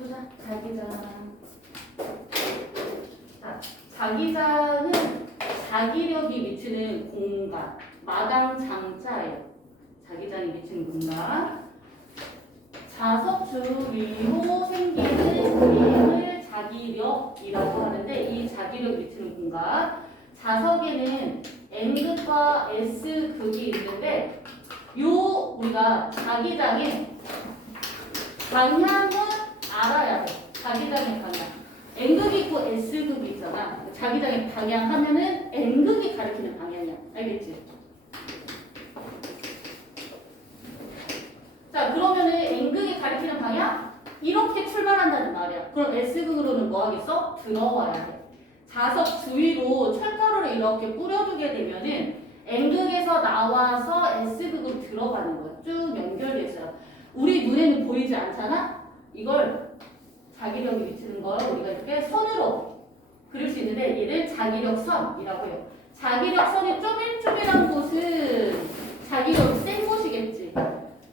보자. 자기장. 자, 자기장은 자기력이 미치는 공간, 마당 장자예요. 자기장이 미치는 공간. 자석 주위로 생기는 힘을 자기력이라고 하는데 이 자기력 미치는 공간. 자석에는 N극과 S극이 있는데 우리가 자기장의 방향은 알아야 돼. 자기장의 방향. N극이 있고 S극이 있잖아. 자기장의 방향 하면은 N극이 가리키는 방향이야. 알겠지? 자, 그러면은 N극이 가리키는 방향? 이렇게 출발한다는 말이야. 그럼 S극으로는 뭐 하겠어? 들어와야 돼. 자석 주위로 철가루를 이렇게 뿌려주게 되면은 N극에서 나와서 S극으로 들어가는 거야. 쭉 연결돼 있어요. 우리 눈에는 보이지 않잖아? 이걸 자기력이 미치는 걸 우리가 이렇게 선으로 그릴 수 있는데 얘를 자기력선이라고 해요. 자기력선이 쪼밀쪼밀한 곳은 자기력이 센 곳이겠지.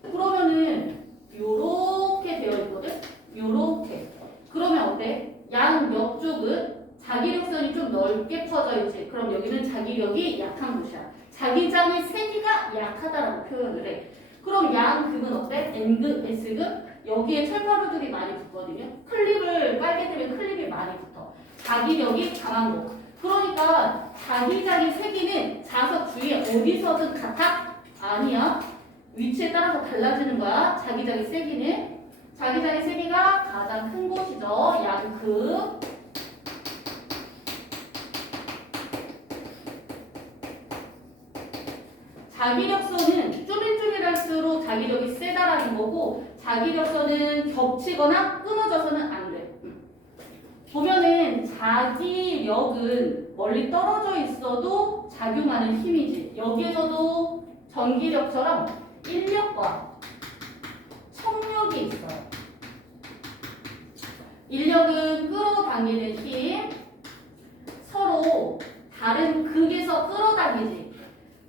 그러면은 요렇게 되어 있거든? 요렇게. 그러면 어때? 양 옆쪽은 자기력선이 좀 넓게 퍼져 있지. 그럼 여기는 자기력이 약한 곳이야. 자기장의 세기가 약하다라고 표현을 해. 그럼 양극은 어때? N극, S극? 여기에 철가루들이 많이 붙거든요. 클립을 깔게 되면 클립이 많이 붙어. 자기력이 강한 거. 그러니까 자기장의 세기는 자석 주위에 어디서든 같아? 아니야. 위치에 따라서 달라지는 거야. 자기장의 세기는. 자기장의 세기가 가장 큰 곳이죠. 양극. 자기력선은 쪼밀쪼밀할수록 자기력이 세다라는 거고 자기력선은 겹치거나 끊어져서는 안 돼. 보면은 자기력은 멀리 떨어져 있어도 작용하는 힘이지. 여기에서도 전기력처럼 인력과 청력이 있어요. 인력은 끌어당기는 힘, 서로 다른 극에서 끌어당기지.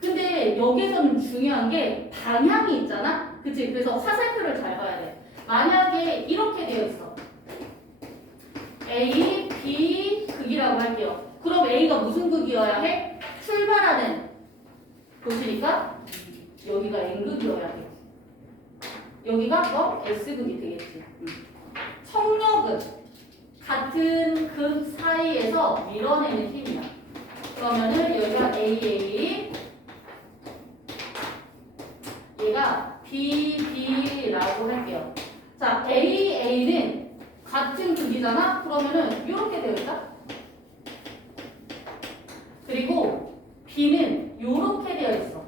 근데 여기서는 중요한 게 방향이 있잖아? 그치? 그래서 화살표를 잘 봐야 돼. 만약에 이렇게 되어 있어. A, B 극이라고 할게요. 그럼 A가 무슨 극이어야 해? 출발하는 곳이니까 여기가 N극이어야 돼. 여기가 S극이 되겠지. 청력은 같은 극 사이에서 밀어내는 힘이야. 그러면은 여기가 AA 얘가 BB라고 할게요. 자, AA는 같은 극이잖아? 그러면은 이렇게 되어 있다. 그리고 B는 이렇게 되어 있어.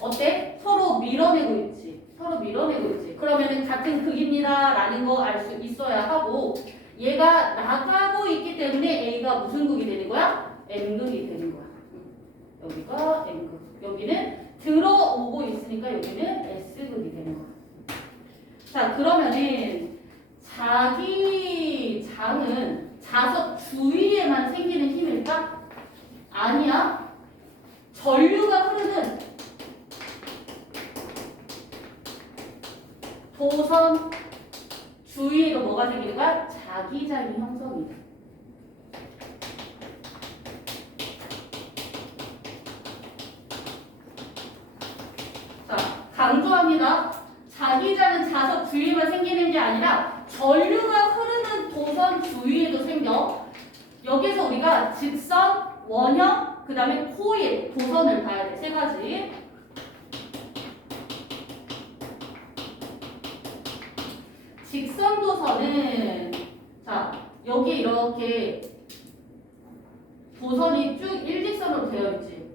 어때? 서로 밀어내고 있지. 서로 밀어내고 있지. 그러면은 같은 극입니다. 라는 거 알 수 있어야 하고 얘가 나가고 있기 때문에 A가 무슨 극이 되는 거야? N극이 되는 거야. 여기가 N극. 여기는 들어오고 있으니까 여기는 S극이 되는 거야. 자, 그러면은 자기장은 자석 주위에만 생기는 힘일까? 아니야. 전류가 흐르는 도선 주위에도 뭐가 생기는 거야? 자기장이 형성이 돼. 강조합니다. 자기장은 자석 주위에만 생기는 게 아니라 전류가 흐르는 도선 주위에도 생겨. 여기서 우리가 직선, 원형, 그 다음에 코일, 도선을 봐야 돼. 세 가지. 직선 도선은 자 여기 이렇게 도선이 쭉 일직선으로 되어 있지.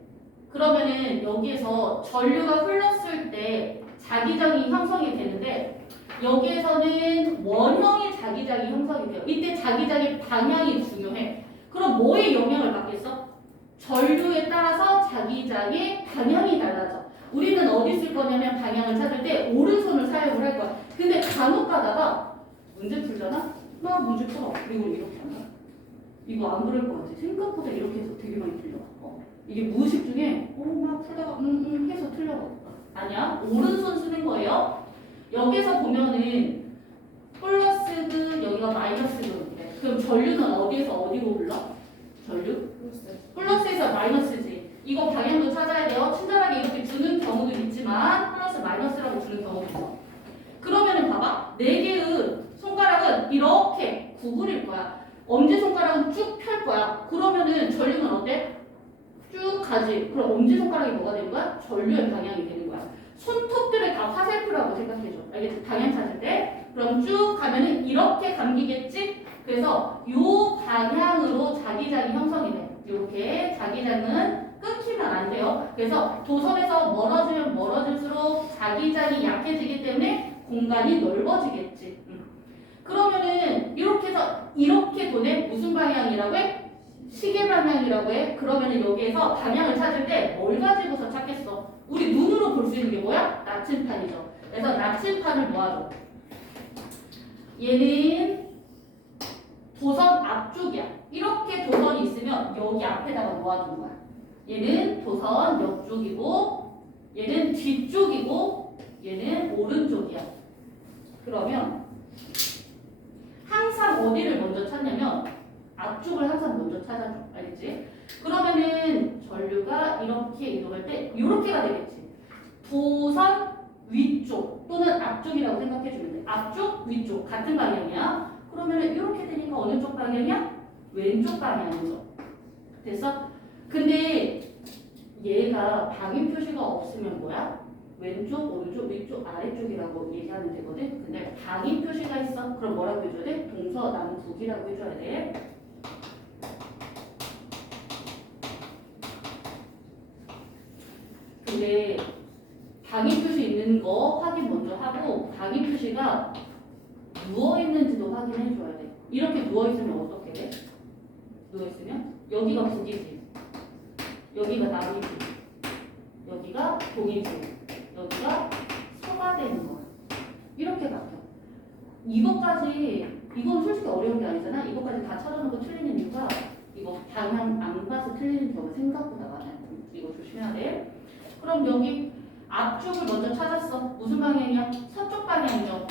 그러면은 여기에서 전류가 흘렀을 때 자기장이 형성이 되는데 여기에서는 원형의 자기장이 형성이 돼요. 이때 자기장의 방향이 중요해. 그럼 뭐에 영향을 받겠어? 전류에 따라서 자기장의 방향이 달라져. 우리는 어디 쓸 거냐면 방향을 찾을 때 오른손을 사용을 할 거야. 근데 간혹 가다가 문제 풀잖아? 막 문제 풀어. 그리고 이렇게 한다. 이거 안 그럴 것 같아. 생각보다 이렇게 해서 되게 많이 틀려. 이게 무의식 중에 막 풀다가 해서 틀려버렸다. 아니야. 오른손 쓰는 거예요. 여기서 보면은 전류는 어디에서 어디로 흘러? 전류? 플러스에서 마이너스지. 이거 방향도 찾아야 돼요. 친절하게 이렇게 주는 경우도 있지만 플러스 마이너스라고 주는 경우도 있어. 그러면은 봐봐. 네 개의 손가락은 이렇게 구부릴 거야. 엄지손가락은 쭉 펼 거야. 그러면은 전류는 어때? 쭉 가지. 그럼 엄지손가락이 뭐가 되는 거야? 전류의 방향이 되는 거야. 손톱들을 다 화살표라고 생각해줘. 알겠지? 방향 찾을 때. 그럼 쭉 가면은 이렇게 감기겠지? 그래서 요 방향으로 자기장이 형성이 돼. 이렇게 자기장은 끊기면 안 돼요. 그래서 도선에서 멀어지면 멀어질수록 자기장이 약해지기 때문에 공간이 넓어지겠지. 그러면은 이렇게 해서 이렇게 도네 무슨 방향이라고 해? 시계 방향이라고 해. 그러면은 여기에서 방향을 찾을 때 뭘 가지고서 찾겠어? 우리 눈으로 볼 수 있는 게 뭐야? 나침판이죠. 그래서 나침판을 모아줘. 얘는 도선 앞쪽이야. 이렇게 도선이 있으면 여기 앞에다가 모아준 거야. 얘는 도선 옆쪽이고 얘는 뒤쪽이고 얘는 오른쪽이야. 그러면 항상 어디를 먼저 찾냐면 앞쪽을 항상 먼저 찾아줘. 알겠지? 그러면은 전류가 이렇게 이동할 때 이렇게가 되겠지. 도선 위쪽 또는 앞쪽이라고 생각해주면 돼. 앞쪽, 위쪽 같은 방향이야. 그러면은 이렇게 되니까 어느 쪽 방향이야? 왼쪽 방향이죠. 됐어? 근데 얘가 방위 표시가 없으면 뭐야? 왼쪽, 오른쪽, 위쪽, 아래쪽이라고 얘기하면 되거든. 근데 방위 표시가 있어. 그럼 뭐라고 해줘야 돼? 동서남북이라고 해줘야 돼. 근데 방위 표시 있는 거 확인 먼저 하고 방위 표시가 누워 있는지도 확인해 줘야 돼. 이렇게 누워 있으면 어떻게 돼? 누워 있으면 여기가 북이지, 여기가 남이지, 여기가 동이지, 여기가 서가 되는 거야. 이렇게 바뀌어. 이건 솔직히 어려운 게 아니잖아. 이거까지 다 찾아놓고 틀리는 이유가 이거 방향 안 봐서 틀리는 경우가 생각보다 많아요. 이거 조심해야 돼. 그럼 여기 앞쪽을 먼저 찾았어. 무슨 방향이야? 서쪽 방향이죠.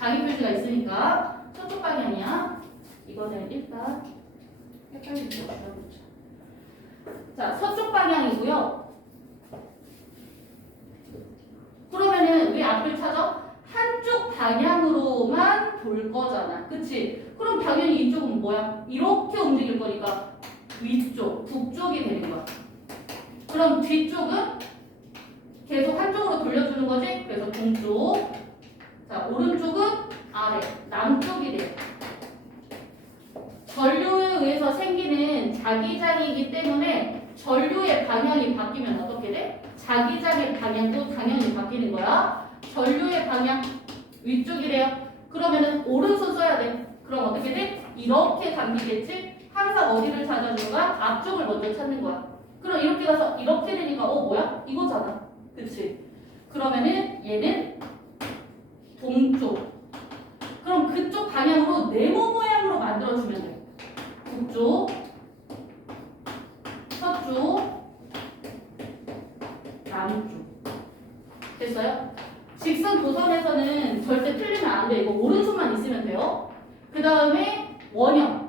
방위 표시가 있으니까 서쪽 방향이야. 이거는 일단 헷갈리지 마. 자, 서쪽 방향이고요. 그러면은 왜 앞을 찾아? 한쪽 방향으로만 돌 거잖아. 그치? 그럼 당연히 이쪽은 뭐야? 이렇게 움직일 거니까 위쪽, 북쪽이 되는 거야. 그럼 뒤쪽은 계속 한쪽으로 돌려주는 거지? 그래서 동쪽. 자, 오른쪽은 아래, 남쪽이 돼. 전류에 의해서 생기는 자기장이기 때문에 전류의 방향이 바뀌면 어떻게 돼? 자기장의 방향도 당연히 바뀌는 거야. 전류의 방향 위쪽이래요. 그러면은 오른손 써야 돼. 그럼 어떻게 돼? 이렇게 감기겠지? 항상 어디를 찾아주는 거야? 앞쪽을 먼저 찾는 거야. 그럼 이렇게 가서 이렇게 되니까 뭐야? 이거잖아. 그치? 그러면은 얘는 동쪽. 그럼 그쪽 방향으로 네모 모양으로 만들어주면 돼. 북쪽, 서쪽, 남쪽. 됐어요? 직선 도선에서는 절대 틀리면 안 돼. 이거 오른손만 있으면 돼요. 그 다음에 원형.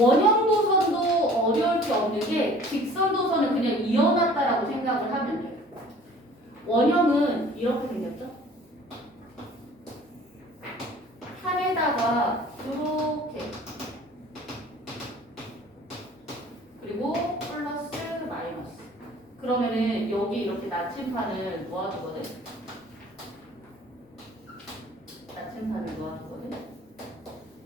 원형 도선도 어려울 게 없는 게 직선 도선은 그냥 이어놨다라고 생각을 하면 돼. 원형은 이렇게 생겼죠? 판에다가 이렇게 그리고 플러스 마이너스. 그러면은 여기 이렇게 나침판을 놓아주거든. 나침판을 놓아주거든.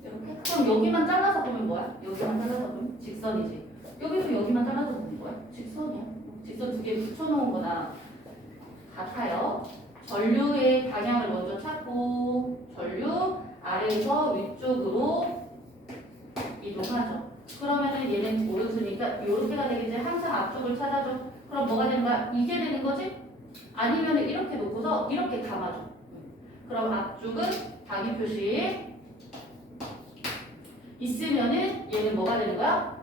이렇게. 그럼 여기만 잘라서 보면 뭐야? 여기만 잘라서 보면 직선이지. 여기서 여기만 잘라서 보면 뭐야? 직선이야. 직선 두 개 붙여놓은 거나 같아요. 전류의 방향을 먼저 찾고 전류 아래에서 위쪽으로 이동하죠. 그러면은 얘는 오른손이니까 이렇게가 되겠지. 항상 앞쪽을 찾아줘. 그럼 뭐가 되는 거야? 이게 되는 거지? 아니면 이렇게 놓고서 이렇게 감아줘. 그럼 앞쪽은 방위 표시 있으면은 얘는 뭐가 되는 거야?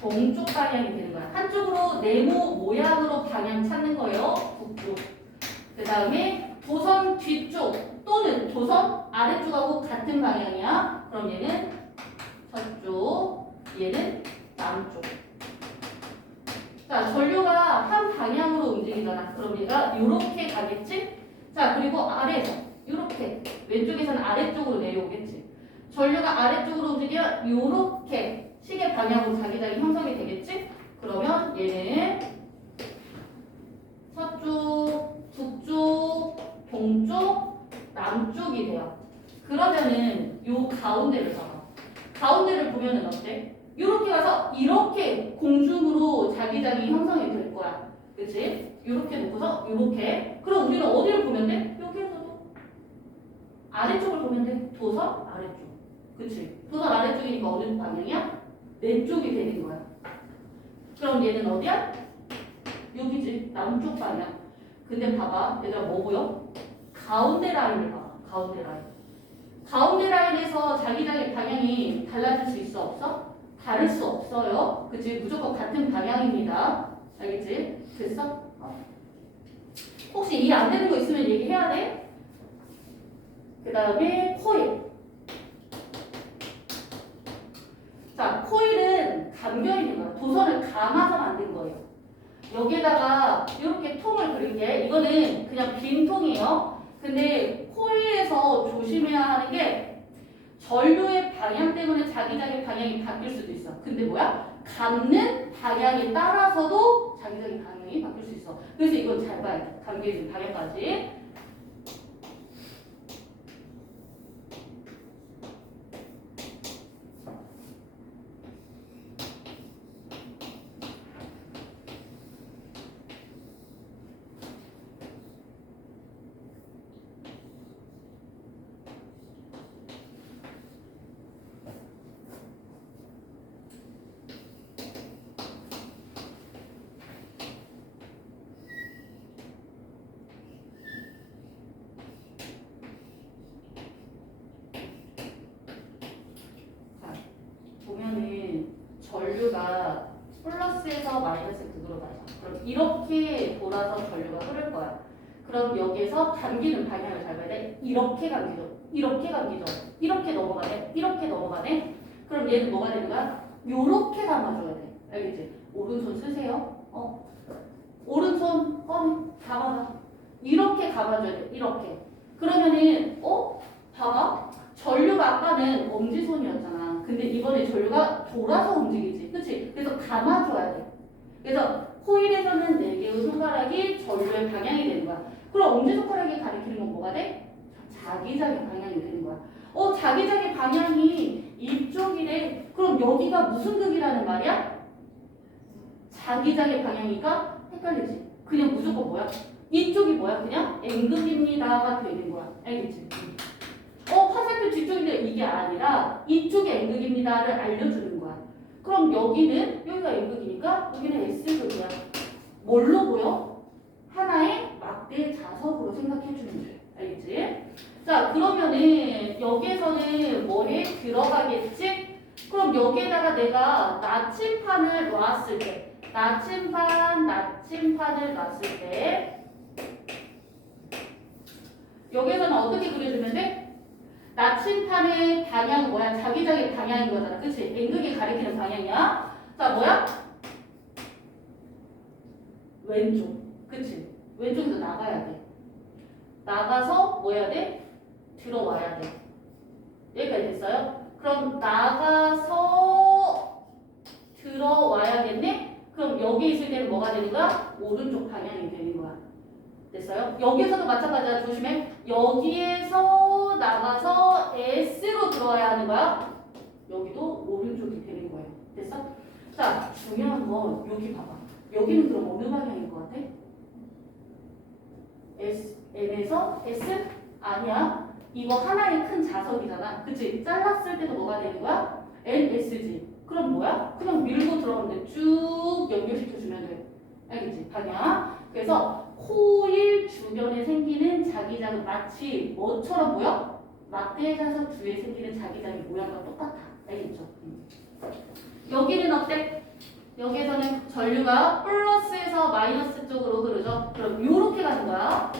동쪽 방향이 되는 거야. 한쪽으로 네모 모양으로 방향 찾는 거예요. 북쪽. 그 다음에 도선 뒤쪽 또는 도선 방향이야. 그럼 얘는 서쪽, 얘는 남쪽. 자, 전류가 한 방향으로 움직이잖아. 그럼 얘가 이렇게 가겠지? 자, 그리고 아래에서 이렇게 왼쪽에서는 아래쪽으로 내려오겠지. 전류가 아래쪽으로 움직여 이렇게 시계 방향으로 자기장이 형성이 되겠지? 그러면 얘는 서쪽, 북쪽, 동쪽, 남쪽이 돼요. 그러면은 요 가운데를 봐봐. 가운데를 보면은 어때? 이렇게 가서 이렇게 공중으로 자기장이 형성이 될 거야. 그치? 이렇게 놓고서 이렇게. 그럼 우리는 어디를 보면 돼? 여기에서도 아래쪽을 보면 돼. 도선 아래쪽. 그치? 도선 아래쪽이니까 어느 방향이야? 왼쪽이 되는 거야. 그럼 얘는 어디야? 여기지. 남쪽 방향. 근데 봐봐. 얘들아 뭐 보여? 가운데 라인을 봐. 가운데 라인. 가운데 라인에서 자기장의 방향이 달라질 수 있어? 없어? 다를 수 없어요. 그치? 무조건 같은 방향입니다. 알겠지? 됐어? 혹시 이해 안 되는 거 있으면 얘기해야 돼. 그 다음에 코일. 자, 코일은 감겨 있는 거야. 도선을 감아서 만든 거예요. 여기에다가 이렇게 통을 그릴게. 이거는 그냥 빈 통이에요. 근데 코일에서 조심해야 하는 게 전류의 방향 때문에 자기장의 방향이 바뀔 수도 있어. 근데 뭐야? 감는 방향에 따라서도 자기장의 방향이 바뀔 수 있어. 그래서 이건 잘 봐야 돼. 감겨있는 방향까지. 보면은 전류가 플러스에서 마이너스 극으로 가죠. 그럼 이렇게 돌아서 전류가 흐를 거야. 그럼 여기에서 감기는 방향을 잘 봐야 돼. 이렇게 감기죠. 이렇게 감기죠. 이렇게 넘어가네. 이렇게 넘어가네. 그럼 얘는 뭐가 되는 거야? 요렇게 감아줘야 돼. 알겠지? 오른손 쓰세요. 오른손 꺼내. 잡아봐. 이렇게 감아줘야 돼. 이렇게. 그러면은 봐봐. 전류가 아까는 엄지손이었잖아. 근데 이번에 전류가 돌아서 움직이지. 그치? 그래서 감아줘야 돼. 그래서 코일에서는 4개의 손가락이 전류의 방향이 되는 거야. 그럼 엄지손가락이 가리키는 건 뭐가 돼? 자기장의 방향이 되는 거야. 자기장의 방향이 이쪽이래. 그럼 여기가 무슨 극이라는 말이야? 자기장의 방향이니까 헷갈리지? 그냥 무조건 뭐야? 이쪽이 뭐야? 그냥 N극입니다가 되는 거야. 알겠지? 화살표 뒤쪽인데 이게 아니라 이쪽이 N극입니다를 알려주는 거야. 그럼 여기는 여기가 N극이니까 여기는 S극이야. 뭘로 보여? 하나의 막대 자석으로 생각해주면 돼. 알겠지? 자, 그러면은 여기에서는 뭐에 들어가겠지? 그럼 여기에다가 내가 나침판을 놨을 때 나침판을 놨을 때 여기에서는 어떻게 그려주면 돼? 나침판의 방향은 뭐야? 자기장의 방향인 거잖아. 그치? N극이 가리키는 방향이야. 자, 뭐야? 왼쪽. 그치? 왼쪽에서 나가야 돼. 나가서 뭐 해야 돼? 들어와야 돼. 여기까지 됐어요? 그럼 나가서 들어와야겠네? 그럼 여기 있을 때는 뭐가 되는 거야? 오른쪽 방향이 되는 거야. 됐어요? 여기서도 마찬가지야. 조심해. 여기에서 나가서 S로 들어와야 하는 거야. 여기도 오른쪽이 되는 거예요. 됐어? 자, 중요한 건 여기 봐봐. 여기는 그럼 어느 방향인 것 같아? N에서 S? 아니야. 이거 하나의 큰 자석이잖아. 그치? 잘랐을 때도 뭐가 되는 거야? NSG. 그럼 뭐야? 그냥 밀고 들어가면 돼. 쭉 연결시켜주면 돼. 알겠지? 방향. 그래서 코일 주변에 생기는 자기장은 마치 뭐처럼 보여? 막대 자석 주위에 생기는 자기장의 모양과 똑같아. 알겠죠? 여기는 어때? 여기에서는 전류가 플러스에서 마이너스 쪽으로 흐르죠? 그럼 이렇게 가는 거야.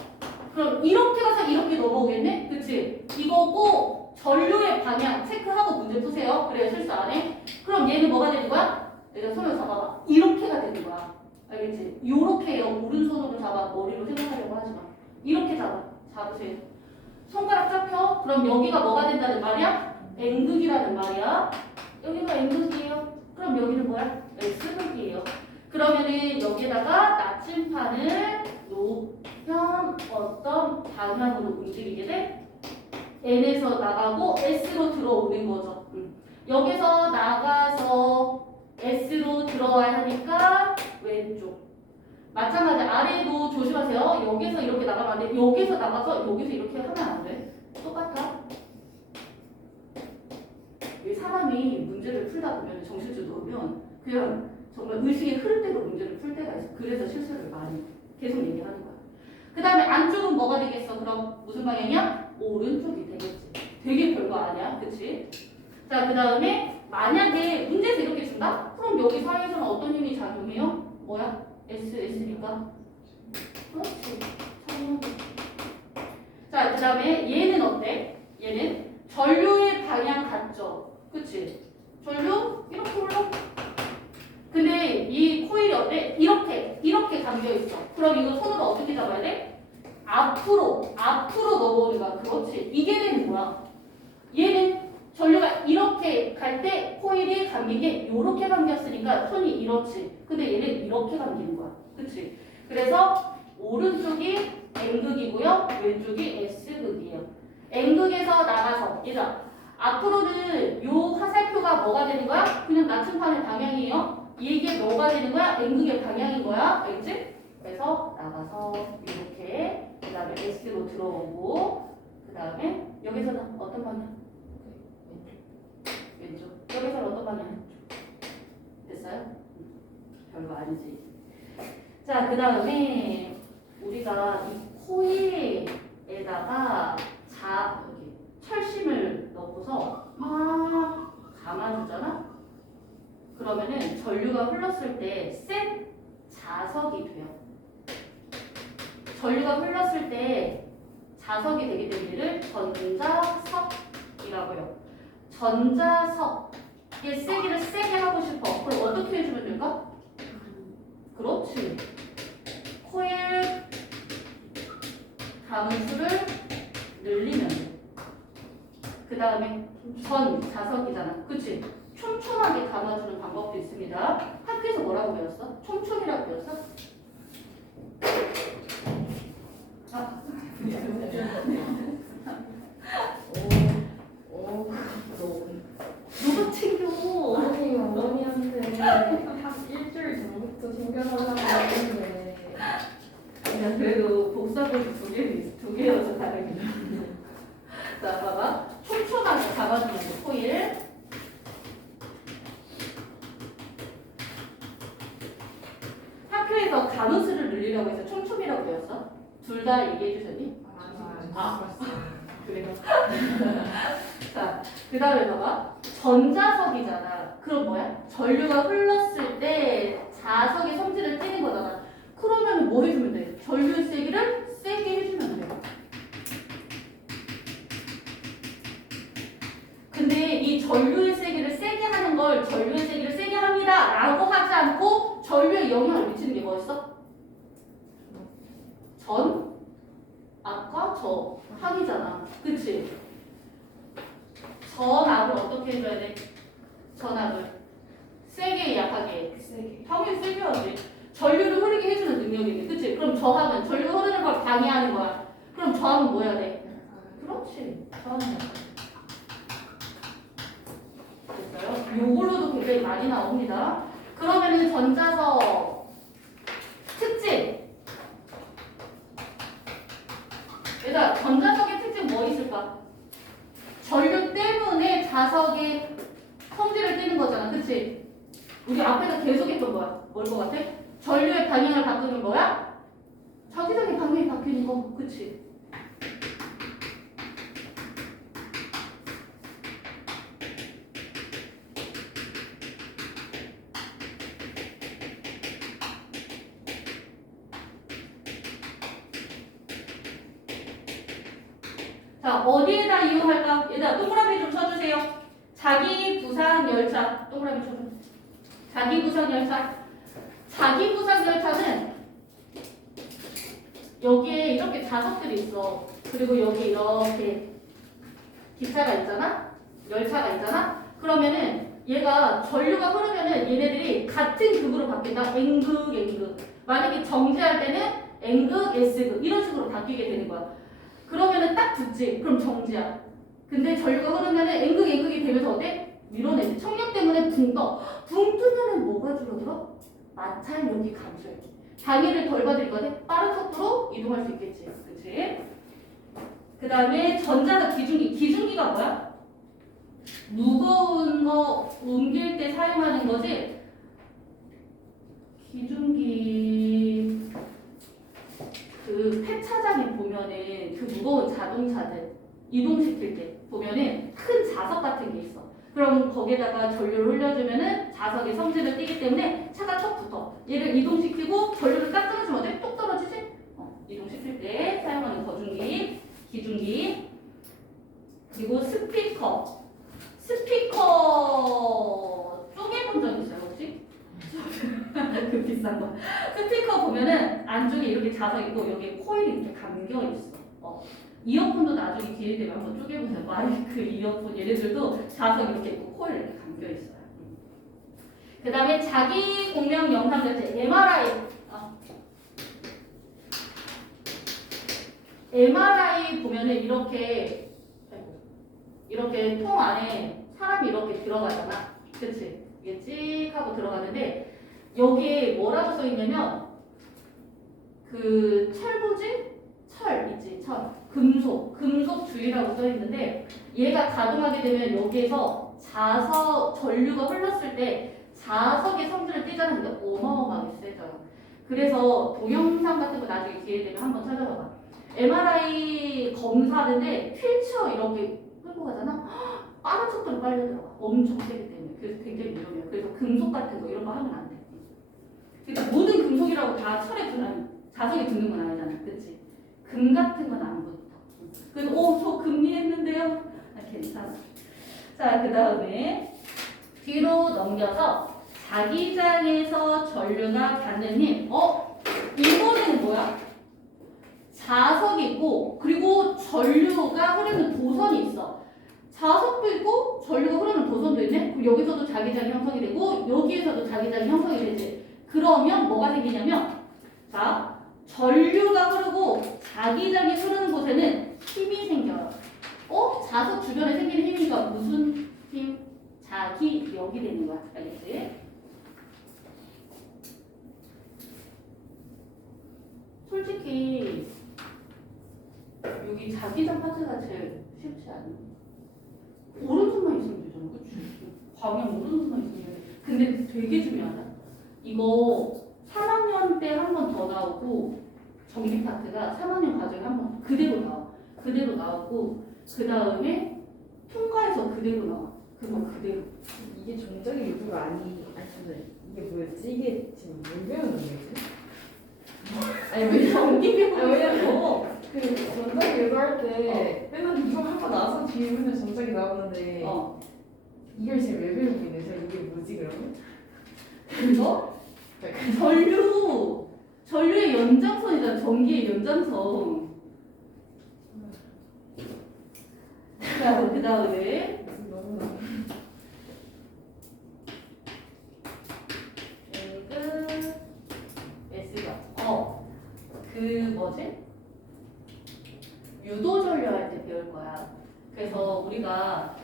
그럼 이렇게 가서 이렇게 넘어오겠네? 그치? 이거고 전류의 방향 체크하고 문제 푸세요. 그래야 실수 안 해. 그럼 얘는 뭐가 되는 거야? 내가 손을 잡아봐. 이렇게가 되는 거야. 알겠지? 요렇게요. 오른손으로 잡아. 머리로 생각하려고 하지 마. 이렇게 잡으세요. 손가락 잡혀. 그럼 여기가 뭐가 된다는 말이야? N극이라는 말이야. 여기가 N극이에요. 그럼 여기는 뭐야? S극이에요. 그러면은 여기에다가 나침판을 놓으면 어떤 방향으로 움직이게 돼? N에서 나가고 S로 들어오는 거죠. 여기서 나가서 S로 들어와야 하니까 왼쪽. 마찬가지 아래도 조심하세요. 여기서 이렇게 나가면 안 돼. 여기서 나가서 여기서 이렇게 하면 안 돼. 똑같아. 이 사람이 문제를 풀다 보면 정신줄 놓으면 그냥 정말 의식의 흐를 대로 문제를 풀 때가 있어. 그래서 실수를 많이 계속 얘기하는 거야. 그 다음에 안쪽은 뭐가 되겠어? 그럼 무슨 방향이야? 오른쪽이 되겠지. 되게 별거 아니야. 그치? 자, 그 다음에 만약에 문제에서 이렇게 준다? 그럼 여기 사이에서는 어떤 힘이 작용해요? 뭐야? S니까. 그렇지. 자, 그 다음에 얘는 어때? 얘는 전류의 방향 같죠? 그치? 전류 이렇게 흘러. 근데 이 코일이 어때? 이렇게 감겨있어. 그럼 이거 손으로 어떻게 잡아야 돼? 앞으로 넘어오는 거야. 그렇지. 이게 되는 거야. 얘는 전류가 이렇게 갈 때 코일이 감긴 게 이렇게 감겼으니까 손이 이렇지. 근데 얘는 이렇게 감기는 거야. 그치? 그래서 오른쪽이 N극이고요. 왼쪽이 S극이에요. N극에서 나가서 얘들아 앞으로는 요 화살표가 뭐가 되는 거야? 그냥 나침판의 방향이에요. 이게 뭐가 되는 거야? N극의 방향인 거야. 알겠지? 그래서 나가서 이렇게 그 다음에 S로 들어오고 그 다음에 여기서는 어떤 방향? 왼쪽. 여기서는 어떤 방향? 됐어요? 별거 아니지. 자, 그 다음에 우리가 이 코일에다가 여기 철심을 넣고서 막 감아주잖아? 그러면은 전류가 흘렀을 때 센 자석이 돼요. 전류가 흘렀을 때 자석이 되게 된 일을 전자석이라고요. 전자석의 세기를 세게 하고 싶어. 그럼 어떻게 해주면 될까? 그렇지. 코일 감수를 늘리면 돼. 그 다음에 전자석이잖아. 그치? 촘촘하게 감아주는 방법도 있습니다. 학교에서 뭐라고 배웠어? 촘촘이라고 배웠어? 누가 챙겨? 아니 어머니한테 한 일주일 전부터 챙겨달라고 했는데 그냥 그래도 복사본 두 개여서 다르긴 한데. 자, 봐봐. 촘촘하게 잡아주는 거, 코일. 학교에서 가누수를 늘리려고 해서 촘촘이라고 배웠어? 둘 다 얘기해 주셨니? 그래요. 자, 그 다음에 봐봐. 전자석이잖아. 그럼 뭐야? 전류가 흘렀을 때 자석의 성질을 띠는 거잖아. 그러면 뭐 해주면 돼? 전류의 세기를 세게 해주면 돼. 근데 이 전류의 세기를 세게 하는 걸 전류의 세기를 세게 합니다 라고 하지 않고 전류에 영향을 미치는 게 뭐였어? 아까 저 합이잖아. 그치? 전압을 어떻게 해줘야 돼? 전압을 세게 약하게 세게 당연히 세게 하지. 전류를 흐르게 해주는 능력이네. 그치? 그럼 저항은 전류 흐르는 걸 방해하는 거야. 그럼 저항은 뭐 해야 돼? 그렇지. 저항은 약하게. 됐어요? 요걸로도 굉장히 많이 나옵니다. 그러면은 전자석 특징. 얘들아, 전자석의 특징 뭐 있을까? 전류 때문에 자석의 성질을 띠는 거잖아. 그치? 우리 앞에서 계속 했던 거야. 뭘 것 같아? 전류의 방향을 바꾸는 거야? 자기장의 방향이 바뀌는 거. 그치? 자, 어디에다 이용할까? 얘들아, 동그라미 좀 쳐주세요. 자기 부상 열차. 동그라미 쳐줘. 자기 부상 열차. 자기 부상 열차는 여기에 이렇게 좌석들이 있어. 그리고 여기 이렇게 기차가 있잖아? 열차가 있잖아? 그러면은 얘가 전류가 흐르면은 얘네들이 같은 극으로 바뀐다. N극, N극. 만약에 정지할 때는 N극, S극. 이런 식으로 바뀌게 되는 거야. 그러면은 딱 붙지. 그럼 정지야. 근데 전류가 흐르면은 N극, N극이 되면서 어때? 밀어내지. 청력 때문에 붕 떠. 붕 뜨면은 뭐가 줄어들어? 마찰력이 감소해. 방해를 덜 받을 거든 빠른 속도로 이동할 수 있겠지. 그치? 그 다음에 전자석 기중기. 기중기가 뭐야? 무거운 거 옮길 때 사용하는 거지. 기중기 그 폐차장에 보면은 그 무거운 자동차들 이동시킬 때 보면은 큰 자석 같은 게 있어. 그럼 거기에다가 전류를 흘려주면은 자석이 성질을 띠기 때문에 차가 턱 붙어. 얘를 이동시키고 전류를 딱 끊어주면 어때? 뚝 떨어지지? 이동시킬 때 사용하는 거중기, 기중기. 그리고 스피커. 스피커 쪼개본 적 있어요 혹시? 그 비싼 거. 스피커 보면은 안쪽에 이렇게 자석 있고 여기에 코일이 이렇게 감겨 있어. 이어폰도 나중에 기회 되면 한번 쪼개보세요. 마이크, 이어폰 얘네들도 자석 이렇게 있고 코일 이렇게 감겨 있어요. 그 다음에 자기 공명 영상 결제 MRI. MRI 보면은 이렇게 통 안에 사람이 이렇게 들어가잖아. 그치? 이게 찍 하고 들어가는데 여기에 뭐라고 써 있냐면 그 철부지? 철 있지, 철. 금속 주의라고 써 있는데 얘가 가동하게 되면 여기에서 자석 전류가 흘렀을 때 자석의 성질을 띠자는 게 어마어마하게 세져요. 그래서 동영상 같은 거 나중에 기회 되면 한번 찾아봐봐. MRI 검사하는데 휠체어 이렇게 끌고 가잖아. 빠른 속도로 빨려 들어가. 엄청 세기 때문에. 그래서 굉장히 위험해요. 그래서 금속 같은 거 이런 거 하면 안 돼. 그러니까 모든 금속이라고 다 철에 자석이 붙는 건 아니잖아. 그치? 금 같은 건 안 붙어. 그래서 저 금리했는데요. 괜찮아. 자, 그 다음에 뒤로 넘겨서 자기장에서 전류가 닿는 힘. 이거는 뭐야? 자석이 있고 그리고 전류가 흐르는 도선이 있어. 자석도 있고 전류가 흐르는 도선도 있네. 그럼 여기서도 자기장이 형성이 되고 여기에서도 자기장이 형성이 되지. 그러면 뭐가 생기냐면 자, 전류가 흐르고 자기장이 흐르는 곳에는 힘이 생겨요. 자석 주변에 생기는 힘이니까 무슨 힘? 자기력이 되는 거야. 알겠지? 솔직히 여기 자기장 파트가 제일 쉽지 않니? 오른손만 있으면 되잖아. 그치? 방향 오른손만 있으면 돼. 근데 되게 중요하다. 이거 3학년 때 한 번 더 나오고 전기 파트가 3학년 과정에 한 번 그대로 나와. 그대로 나오고 그 다음에 통과해서 그대로 나와. 그거 그대로. 이게 정적인 요구가 아니 이게 뭐였지? 이게 지금 뭘 배우는 거지? 아니 왜 전기 배우고 왜냐면 그 전자기 요구할 때 맨날 이거 하고 나서 뒤에 맨날 전자기 나오는데 이걸 지금 왜 배우고 있는 거야? 이게 뭐지 그러면? 그거? 전류의 연장선이잖아. 전기의 연장선. 자, 그 다음에 너무나 S가 그 뭐지? 유도 전류할 때 배울 거야. 그래서 우리가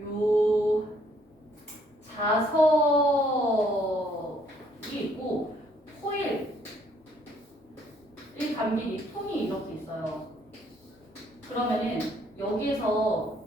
요 자석이 있고 코일 이 감긴 이 통이 이렇게 있어요. 그러면은 여기에서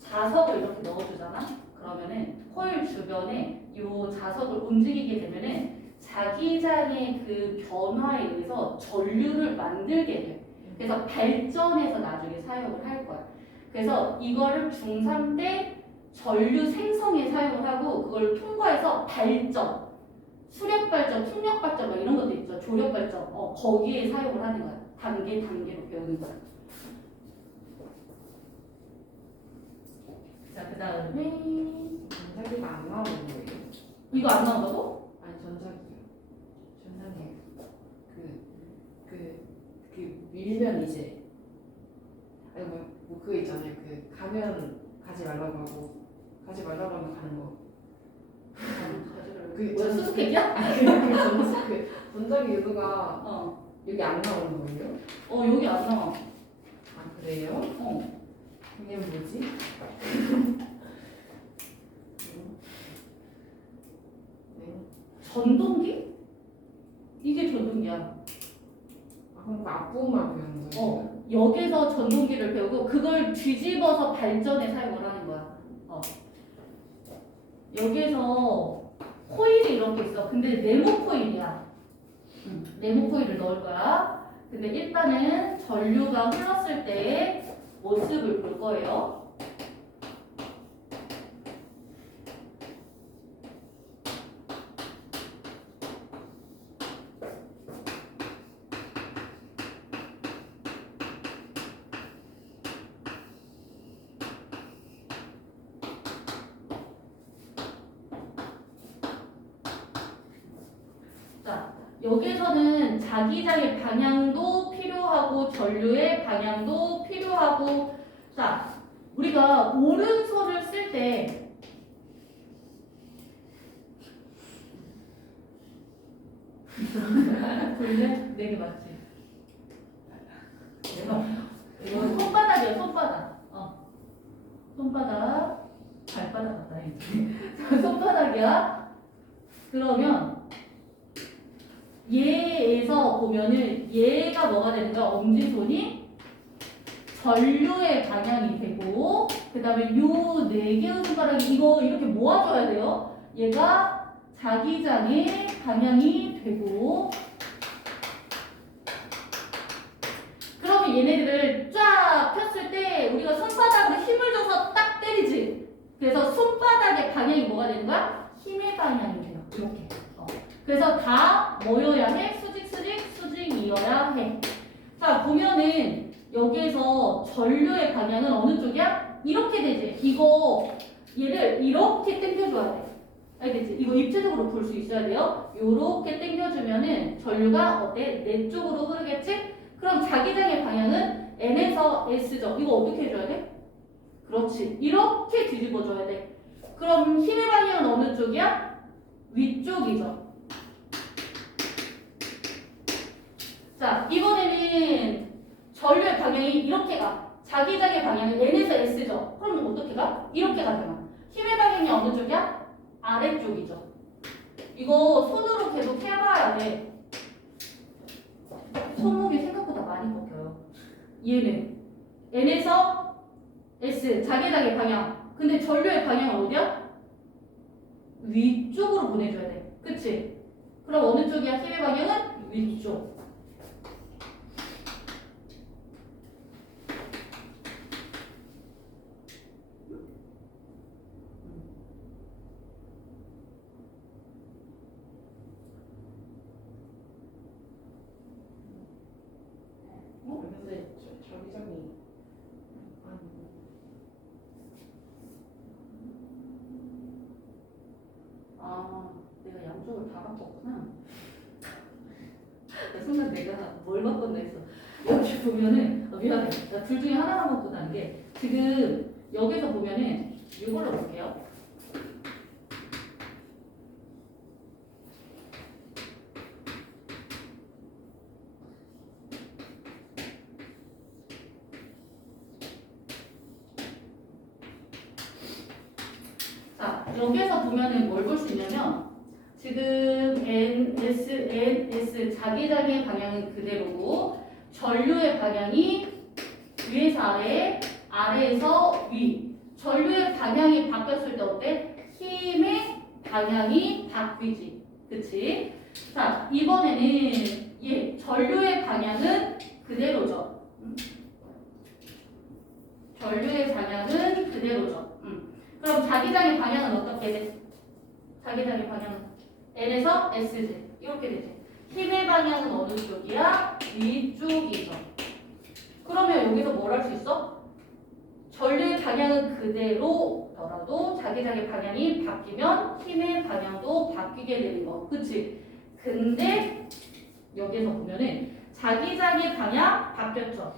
자석을 이렇게 넣어주잖아. 그러면은 코일 주변에 이 자석을 움직이게 되면은 자기장의 그 변화에 의해서 전류를 만들게 돼. 그래서 발전해서 나중에 사용을 할 거야. 그래서 이거를 중3 때 전류 생성에 사용을 하고 그걸 통과해서 발전. 수력 발전, 풍력 발전 막 이런 것도 있죠. 조력 발전. 거기에 사용을 하는 거야. 단계로 배우는 거야. 자, 그다음에 전자기가 안 나오는 거예요? 이거 안 나온다고? 아니 전자기요. 전자기 그 밀면 이제 아니 뭐 그거 있잖아요. 그 가면 가지 말라고 하고 가지 말라고 하면 가는 거. 그 뭐야, 수수께끼야? 그 전자기 요소가 여기 안 나오는 거예요? 여기 안 나와. 아 그래요? 이게 뭐지? 네. 전동기? 이게 전동기야. 아 그럼 그 앞부분만 배우는 거예요? 여기서 전동기를 배우고 그걸 뒤집어서 발전에 사용을 하는 거야. 여기에서 코일이 이렇게 있어. 근데 네모 코일이야. 네모 코일을 넣을 거야. 근데 일단은 전류가 흘렀을 때의 모습을 볼 거예요. 자, 여기서는 자기장의 방향도 필요하고 전류의 방향도 필요하고. 자, 우리가 오른손을 쓸 때 볼래? 네 개 맞지? 이거 손바닥이야, 손바닥. 손바닥, 발바닥 같다 이제. 손바닥이야. 그러면 얘에서 보면은 얘가 뭐가 되는 거야? 엄지손이 전류의 방향이 되고, 그 다음에 요 네 개의 손가락이 이거 이렇게 모아줘야 돼요. 얘가 자기장의 방향이 되고, 그러면 얘네들을 쫙 폈을 때 우리가 손바닥으로 힘을 줘서 딱 때리지. 그래서 손바닥의 방향이 뭐가 되는 거야? 힘의 방향이 돼요. 이렇게. 그래서 다 뭐여야 해? 수직이어야 해. 자, 보면은 여기에서 전류의 방향은 어느 쪽이야? 이렇게 되지. 이거 얘를 이렇게 당겨줘야 돼. 알겠지? 이거 입체적으로 볼 수 있어야 돼요. 요렇게 당겨주면은 전류가 어때? 내 쪽으로 흐르겠지? 그럼 자기장의 방향은 N에서 S죠. 이거 어떻게 해줘야 돼? 그렇지. 이렇게 뒤집어줘야 돼. 그럼 힘의 방향은 어느 쪽이야? 위쪽이죠. 자, 이번에는 전류의 방향이 이렇게 가. 자기장의 방향은 N에서 S죠. 그럼 어떻게 가? 이렇게 가잖아. 힘의 방향이 어느 쪽이야? 아래쪽이죠. 이거 손으로 계속 해봐야 돼. 손목이 생각보다 많이 꺾여요. 얘는 N에서 S, 자기장의 방향. 근데 전류의 방향은 어디야? 위쪽으로 보내줘야 돼. 그치? 그럼 어느 쪽이야? 힘의 방향은 위쪽. 근데 자기장이 내가 양쪽을 다 바꿨구나. 순간 내가 뭘 바꿨나 했어. 여기 보면은 미안해. 나 둘 중에 하나만 바꾸다는 게 지금 여기서 보면은 이걸로 볼게요. 자, 여기서 보면은 뭘 볼 수 있냐면 지금 NS 자기장의 방향은 그대로고 전류의 방향이 위에서 아래, 아래에서 위. 전류의 방향이 바뀌었을 때 어때? 힘의 방향이 바뀌지. 그치? 자, 이번에는 전류의 방향은 그대로죠. 전류의 방향은 그대로죠. 그럼 자기장의 방향은 어떻게 돼? 자기장의 방향은 N에서 S제. 이렇게 되지. 힘의 방향은 어느 쪽이야? 위쪽이죠. 그러면 여기서 뭘 할 수 있어? 전류의 방향은 그대로더라도 자기장의 방향이 바뀌면 힘의 방향도 바뀌게 되는 거. 그치? 근데 여기서 보면은 자기장의 방향 바뀌었죠.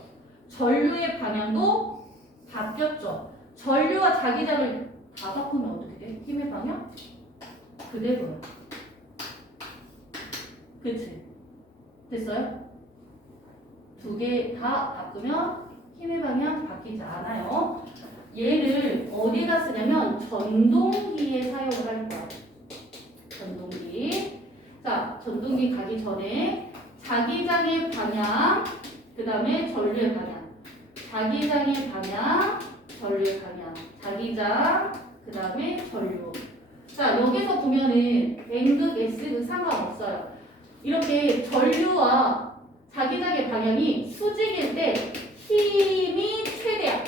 전류의 방향도 바뀌었죠. 전류와 자기장을 다 바꾸면 어떻게 돼? 힘의 방향? 그대로야. 그치? 됐어요? 두 개 다 바꾸면 힘의 방향 바뀌지 않아요. 얘를 어디다 쓰냐면 전동기에 사용을 할 거야. 전동기. 자, 전동기 가기 전에 자기장의 방향, 그 다음에 전류의 방향. 자기장의 방향, 전류의 방향. 자기장, 그 다음에 전류. 자, 여기서 보면은 N극, S극 상관없어요. 이렇게 전류와 자기장의 방향이 수직일 때 힘이 최대야.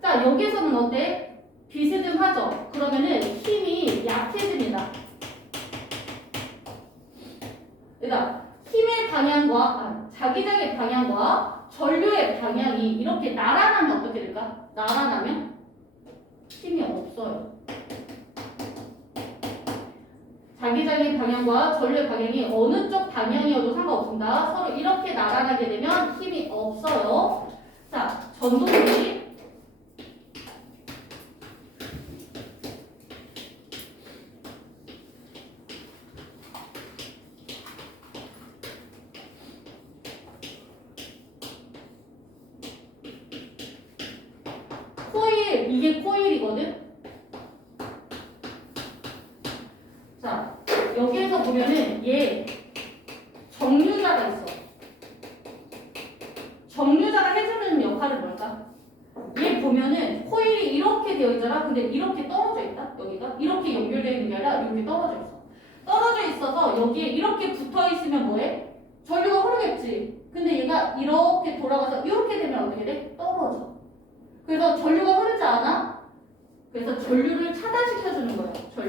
자, 여기서는 어때? 비스듬하죠? 그러면은 힘이 약해집니다. 그러니까 힘의 방향과 자기장의 방향과 전류의 방향이 이렇게 나란하면 어떻게 될까? 나란하면 힘이 없어요. 자기장의 방향과 전류의 방향이 어느 쪽 방향이어도 상관없습니다. 서로 이렇게 나란하게 되면 힘이 없어요. 자, 전동기. 코일, 이게 코일이거든? 자, 여기에서 보면은 얘 정류자가 있어. 정류자가 해주는 역할은 뭘까? 얘 보면은 코일이 이렇게 되어 있잖아. 근데 이렇게 떨어져 있다. 여기가 이렇게 연결되어 있는 게 아니라 이렇게 떨어져 있어. 떨어져 있어서 여기에 이렇게 붙어 있으면 뭐해? 전류가 흐르겠지. 근데 얘가 이렇게 돌아가서 이렇게 되면 어떻게 돼? 떨어져. 그래서 전류가 흐르지 않아? 그래서 전류를 차단시켜주는 거예요. 전류.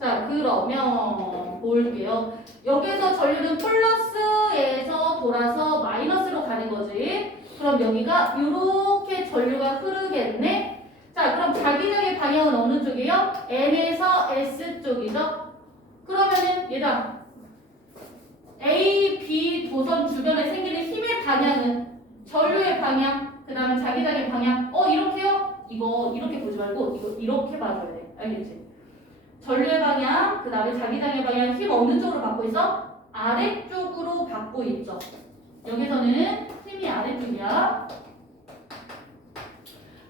자, 그러면 볼게요. 여기서 전류는 플러스에서 돌아서 마이너스로 가는 거지. 그럼 여기가 이렇게 전류가 흐르겠네. 자, 그럼 자기장의 방향은 어느 쪽이에요? N에서 S 쪽이죠. 그러면은 얘들아, A, B 도선 주변에 생기는 힘의 방향은 전류의 방향, 그 다음에 자기장의 방향. 이렇게요? 이거 이렇게 보지 말고 이거 이렇게 봐줘야 돼. 알겠지? 전류의 방향, 그 다음에 자기장의 방향, 힘 어느 쪽으로 받고 있어? 아래쪽으로 받고 있죠. 여기서는 힘이 아래쪽이야.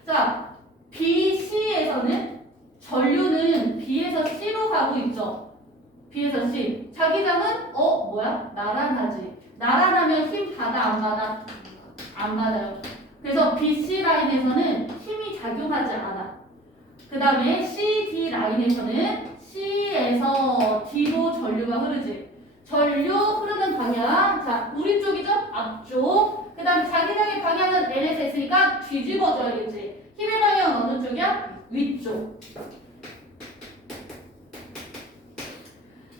자, BC에서는 전류는 B에서 C로 가고 있죠. B에서 C. 자기장은 뭐야? 나란하지. 나란하면 힘 받아 안 받아? 안 받아요. 그래서 BC 라인에서는 힘이 작용하지 않아. 그 다음에 CD 라인에서는 C에서 D로 전류가 흐르지. 전류 흐르는 방향. 자, 우리 쪽이죠? 앞쪽. 그 다음에 자기장의 방향은 N에서 있으니까 뒤집어줘야겠지. 힘의 방향은 어느 쪽이야? 위쪽.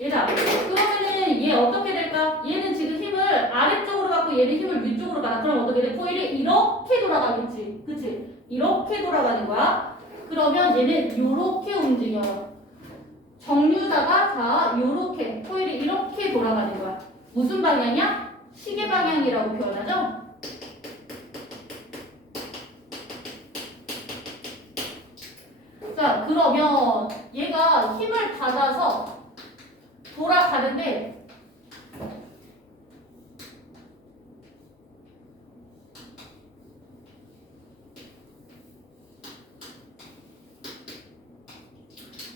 얘들아, 그러면은 얘 어떻게 될까? 얘는 지금 힘을 아래쪽으로 받고 얘는 힘을 위쪽으로 받아. 그럼 어떻게 돼? 코일이 이렇게 돌아가겠지. 그치? 이렇게 돌아가는 거야. 그러면 얘는 요렇게 움직여요. 정류자가 자 요렇게 코일이 이렇게 돌아가는 거야. 무슨 방향이야? 시계 방향이라고 표현하죠? 자, 그러면 얘가 힘을 받아서 돌아가는데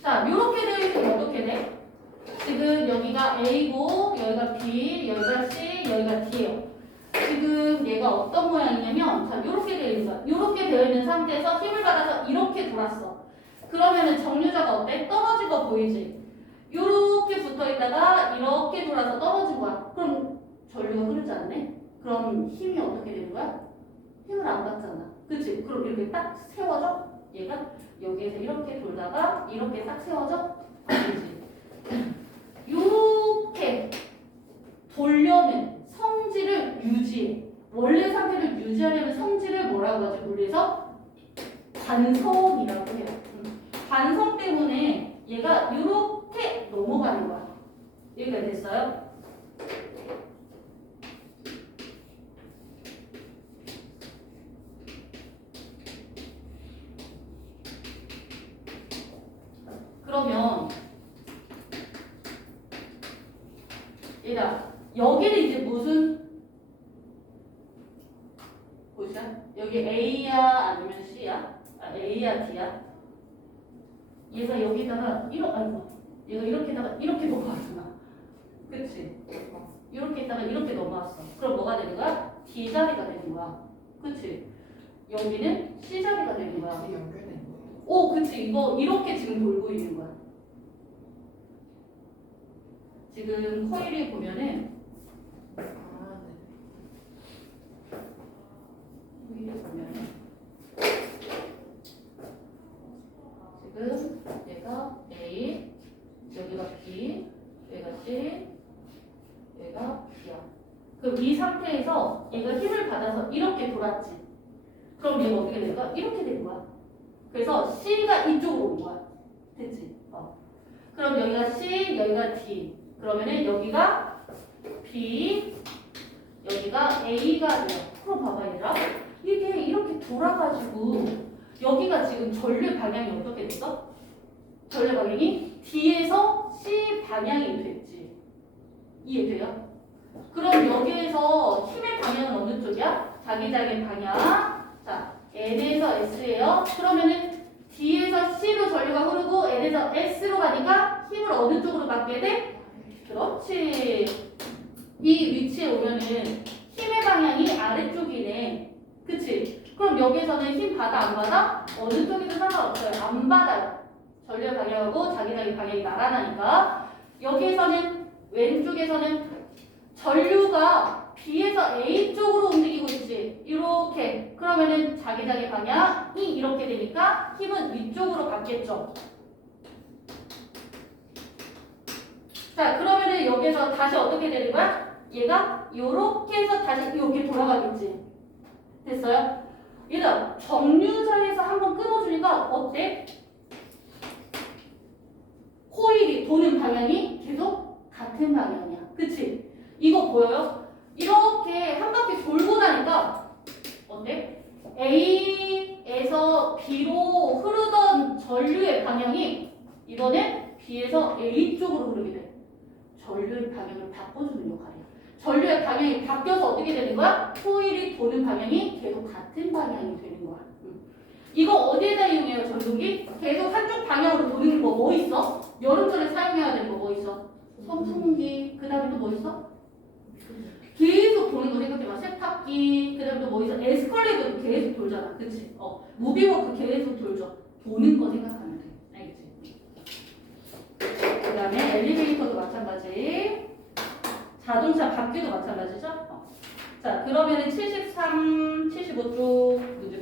자, 요렇게 되어 있으면 어떻게 돼? 지금 여기가 A고 여기가 B, 여기가 C, 여기가 D예요. 지금 얘가 어떤 모양이냐면 자, 요렇게 되어 있는 거야. 요렇게 되어 있는 상태에서 힘을 받아서 이렇게 돌았어. 그러면은 정류자가 어때? 떨어진 거 보이지? 요렇게 붙어 있다가 이렇게 돌아서 떨어진 거야. 그럼 전류가 흐르지 않네? 그럼 힘이 어떻게 되는 거야? 힘을 안 받잖아. 그치? 그럼 이렇게 딱 세워져? 얘가 여기에서 이렇게 돌다가 이렇게 딱 세워져? 아니지. 이렇게 돌려는 성질을 유지해. 원래 상태를 유지하려면 성질을 뭐라고 하지? 물리에서 관성이라고 해요. 관성 때문에 얘가 이렇게 넘어가는 거야. 여기가 됐어요? 그러면 얘가 여기는 이제 무슨 곳이야? 여기 A야 아니면 C야? 아, A야 D야? 얘가 여기다가 얘가 이렇게다가 이렇게 넘어왔잖아. 그치? 이렇게 있다가 이렇게 넘어왔어. 그럼 뭐가 되는 거야? D 자리가 되는 거야. 그치? 여기는 C 자리가 되는 거야. 둘이 연결된 거예요. 오, 그치. 이거 이렇게 지금 돌고 있는 거야. 지금 코일이 보면은 아, 네. 코일이 보면은 지금 얘가 A, 여기가 B, 여기가 C, 여기가 B야. 그럼 이 상태에서 얘가 힘을 받아서 이렇게 돌았지. 그럼 얘가 어떻게 되는 거야? 이렇게 되는 거야. 그래서 C가 이쪽으로 온 거야. 됐지? 그럼 여기가 C, 여기가 D. 그러면은 여기가 B, 여기가 A가 돼요. 그럼 봐봐 얘들아. 이게 이렇게 돌아가지고 여기가 지금 전류 방향이 어떻게 됐어? 전류 방향이 D에서 C 방향이 됐지. 이해돼요? 그럼 여기에서 힘의 방향은 어느 쪽이야? 자기장의 방향. 자, N에서 S예요. 그러면은 D에서 C로 전류가 흐르고 N에서 S로 가니까 힘을 어느 쪽으로 받게 돼? 그렇지. 이 위치에 오면은 힘의 방향이 아래쪽이네. 그치? 그럼 여기에서는 힘 받아 안 받아? 어느 쪽이든 상관없어요. 안 받아요. 전류 방향하고 자기장의 방향이 나란하니까. 여기에서는 왼쪽에서는 전류가 B에서 A 쪽으로 움직이고 있지. 이렇게. 그러면은 자기장의 방향이 이렇게 되니까 힘은 위쪽으로 받겠죠. 자, 그러면은 여기서 다시 어떻게 되는 거야? 얘가 요렇게 해서 다시 이렇게 돌아가겠지. 됐어요? 얘들아, 정류장에서 한번 끊어주니까 어때? 코일이 도는 방향이 계속 같은 방향이야. 그치? 이거 보여요? 이렇게 한 바퀴 돌고 나니까 어때? A에서 B로 흐르던 전류의 방향이 이번엔 B에서 A 쪽으로 흐르게 돼. 전류의 방향을 바꿔주는 역할이야. 전류의 방향이 바뀌어서 어떻게 되는 거야? 코일이 도는 방향이 계속 같은 방향이 되는 거야. 이거 어디에다 이용해요, 전동기? 계속 한쪽 방향으로 도는 거 뭐 있어? 여름철에 사용해야 되는 거 뭐 있어? 선풍기, 그 다음에 또 뭐 있어? 계속 도는 거 생각해봐. 세탁기, 그 다음에 또 뭐 있어? 에스컬레이터도 계속 돌잖아. 그치? 무빙워크 계속 돌죠. 도는 거 생각하면 돼. 알겠지? 그 다음에 엘리베이터도 마찬가지. 자동차 바퀴도 마찬가지죠? 자, 그러면은 73, 75쪽 문제